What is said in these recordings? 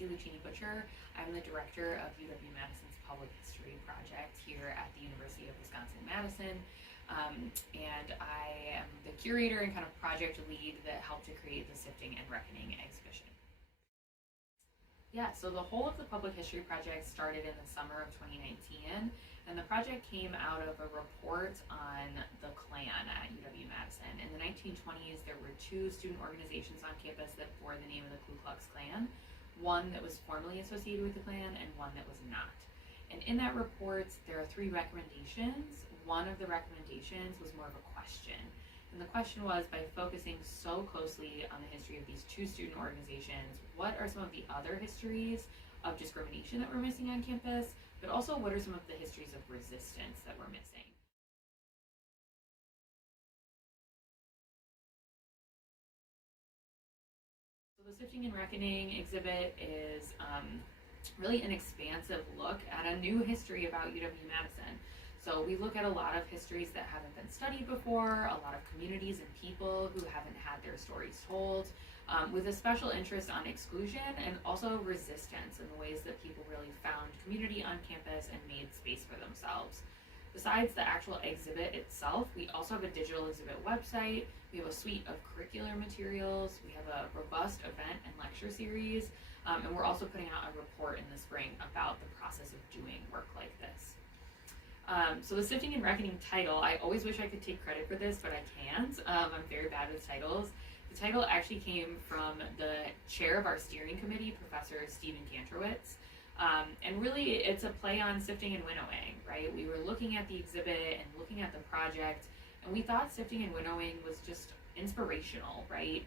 Kacie Lucchini Butcher. I'm the director of UW-Madison's Public History Project here at the University of Wisconsin-Madison. And I am the curator and kind of project lead that helped to create the Sifting and Reckoning exhibition. Yeah, so the whole of the Public History Project started in the summer of 2019, and the project came out of a report on the Klan at UW-Madison. In the 1920s, there were two student organizations on campus that bore the name of the Ku Klux Klan, one that was formally associated with the Klan and one that was not. And in that report, there are three recommendations. One of the recommendations was more of a question. And the question was, by focusing so closely on the history of these two student organizations, what are some of the other histories of discrimination that we're missing on campus, but also what are some of the histories of resistance that we're missing? So the Sifting and Reckoning exhibit is really an expansive look at a new history about UW-Madison. So we look at a lot of histories that haven't been studied before, a lot of communities and people who haven't had their stories told, with a special interest on exclusion and also resistance in the ways that people really found community on campus and made space for themselves. Besides the actual exhibit itself, we also have a digital exhibit website, we have a suite of curricular materials, we have a robust event and lecture series, and we're also putting out a report in the spring about the process of doing work like this. So the Sifting and Reckoning title, I always wish I could take credit for this, but I can't. I'm very bad with titles. The title actually came from the chair of our steering committee, Professor Stephen Kantrowitz. And really, it's a play on sifting and winnowing, right? We were looking at the exhibit and looking at the project, and we thought sifting and winnowing was just inspirational, right?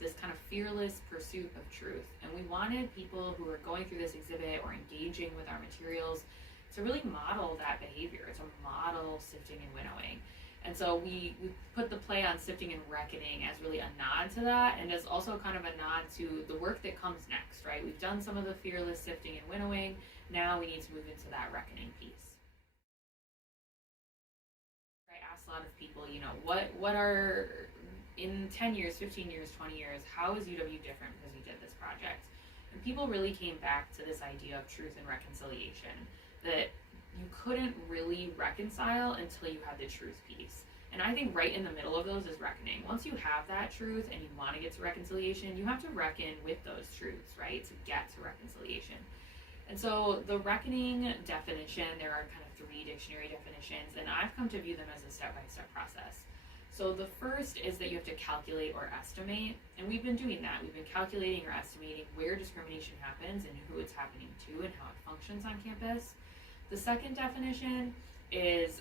This kind of fearless pursuit of truth. And we wanted people who were going through this exhibit or engaging with our materials to really model that behavior, to model sifting and winnowing. And so we put the play on Sifting and Reckoning as really a nod to that, and as also kind of a nod to the work that comes next, right? We've done some of the fearless sifting and winnowing, now we need to move into that reckoning piece. I asked a lot of people, what are, in 10 years, 15 years, 20 years, how is UW different because we did this project? And people really came back to this idea of truth and reconciliation, that you couldn't really reconcile until you had the truth piece. And I think right in the middle of those is reckoning. Once you have that truth and you want to get to reconciliation, you have to reckon with those truths, right, to get to reconciliation. And so the reckoning definition, there are kind of three dictionary definitions, and I've come to view them as a step-by-step process. So the first is that you have to calculate or estimate, and we've been doing that. We've been calculating or estimating where discrimination happens and who it's happening to and how it functions on campus. The second definition is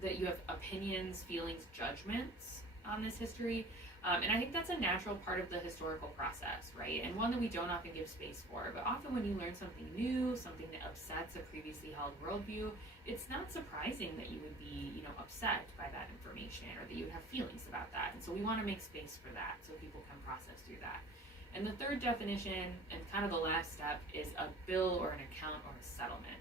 that you have opinions, feelings, judgments on this history. And I think that's a natural part of the historical process, right? And one that we don't often give space for. But often when you learn something new, something that upsets a previously held worldview, it's not surprising that you would be, upset by that information or that you would have feelings about that. And so we want to make space for that so people can process through that. And the third definition, and kind of the last step, is a bill or an account or a settlement.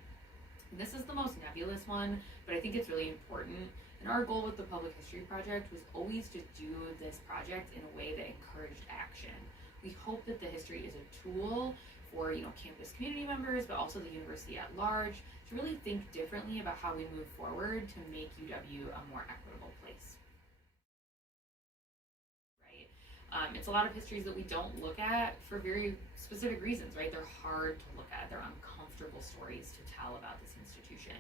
This is the most nebulous one, but I think it's really important. And our goal with the Public History Project was always to do this project in a way that encouraged action. We hope that the history is a tool for campus community members, but also the university at large, to really think differently about how we move forward to make UW a more equitable place. Right? It's a lot of histories that we don't look at for very specific reasons, right? They're hard to look at. They're uncomfortable stories to tell about this institution.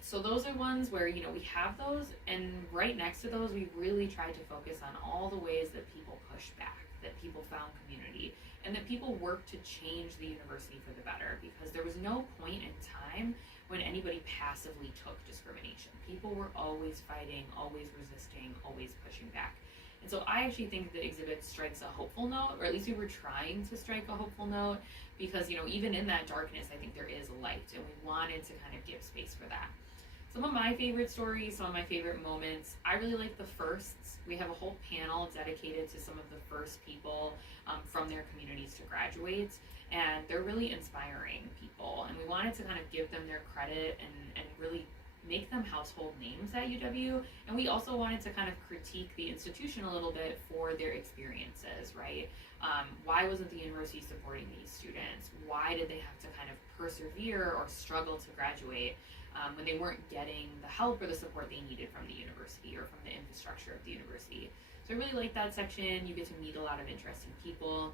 So those are ones where, we have those, and right next to those, we really tried to focus on all the ways that people pushed back, that people found community, and that people worked to change the university for the better, because there was no point in time when anybody passively took discrimination. People were always fighting, always resisting, always pushing back. And so I actually think the exhibit strikes a hopeful note, or at least we were trying to strike a hopeful note, because even in that darkness, I think there is light, and we wanted to kind of give space for that. Some of my favorite stories, some of my favorite moments, I really like the firsts. We have a whole panel dedicated to some of the first people from their communities to graduate, and they're really inspiring people, and we wanted to kind of give them their credit and really make make them household names at UW. And we also wanted to kind of critique the institution a little bit for their experiences, right? Why wasn't the university supporting these students? Why did they have to kind of persevere or struggle to graduate when they weren't getting the help or the support they needed from the university or from the infrastructure of the university? So I really like that section. You get to meet a lot of interesting people.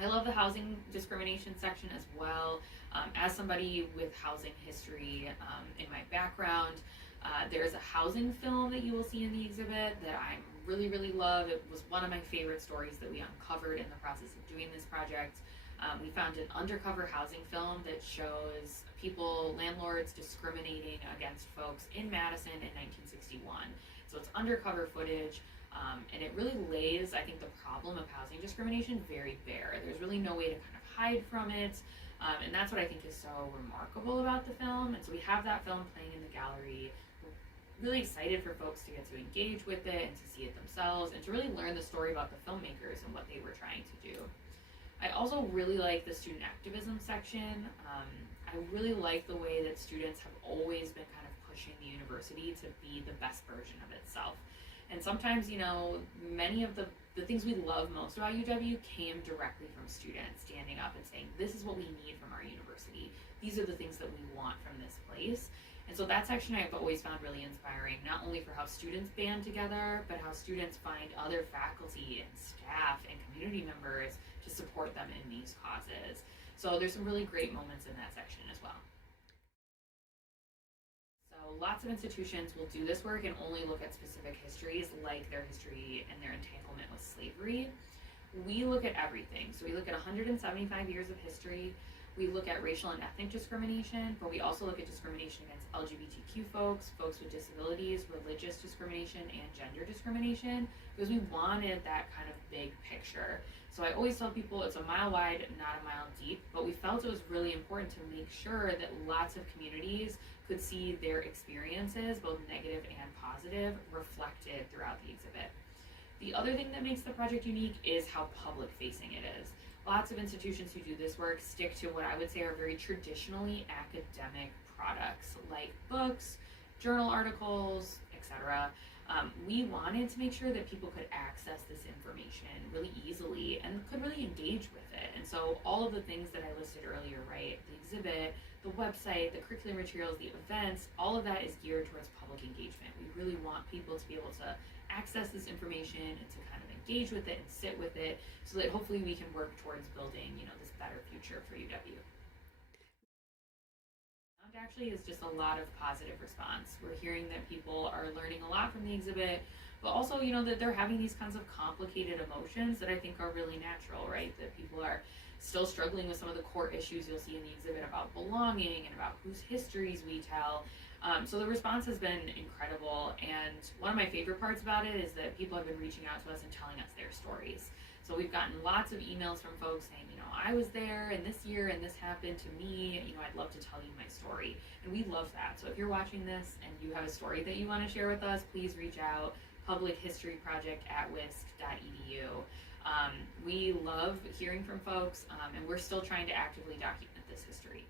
I love the housing discrimination section as well. As somebody with housing history in my background, there's a housing film that you will see in the exhibit that I really, really love. It was one of my favorite stories that we uncovered in the process of doing this project. We found an undercover housing film that shows people, landlords, discriminating against folks in Madison in 1961. So it's undercover footage. And it really lays, I think, the problem of housing discrimination very bare. There's really no way to kind of hide from it. And that's what I think is so remarkable about the film. And so we have that film playing in the gallery. We're really excited for folks to get to engage with it and to see it themselves and to really learn the story about the filmmakers and what they were trying to do. I also really like the student activism section. I really like the way that students have always been kind of pushing the university to be the best version of itself. And sometimes, many of the things we love most about UW came directly from students standing up and saying, this is what we need from our university. These are the things that we want from this place. And so that section I've always found really inspiring, not only for how students band together, but how students find other faculty and staff and community members to support them in these causes. So there's some really great moments in that section as well. Lots of institutions will do this work and only look at specific histories, like their history and their entanglement with slavery. We look at everything. So we look at 175 years of history. We look at racial and ethnic discrimination, but we also look at discrimination against LGBTQ folks, folks with disabilities, religious discrimination, and gender discrimination, because we wanted that kind of big picture. So I always tell people it's a mile wide, not a mile deep, but we felt it was really important to make sure that lots of communities could see their experiences, both negative and positive, reflected throughout the exhibit. The other thing that makes the project unique is how public facing it is. Lots of institutions who do this work stick to what I would say are very traditionally academic products, like books, journal articles, etc. We wanted to make sure that people could access this information really easily and could really engage with it. And so all of the things that I listed earlier, right, the exhibit, the website, the curriculum materials, the events, all of that is geared towards public engagement. We really want people to be able to access this information and to kind of engage with it and sit with it so that hopefully we can work towards building, this better future for UW. Actually is just a lot of positive response. We're hearing that people are learning a lot from the exhibit, but also, that they're having these kinds of complicated emotions that I think are really natural, right? That people are still struggling with some of the core issues you'll see in the exhibit about belonging and about whose histories we tell. So the response has been incredible, and one of my favorite parts about it is that people have been reaching out to us and telling us their stories. So we've gotten lots of emails from folks saying, I was there and this year and this happened to me, I'd love to tell you my story. And we love that. So if you're watching this and you have a story that you want to share with us, please reach out, publichistoryproject@wisc.edu. We love hearing from folks, and we're still trying to actively document this history.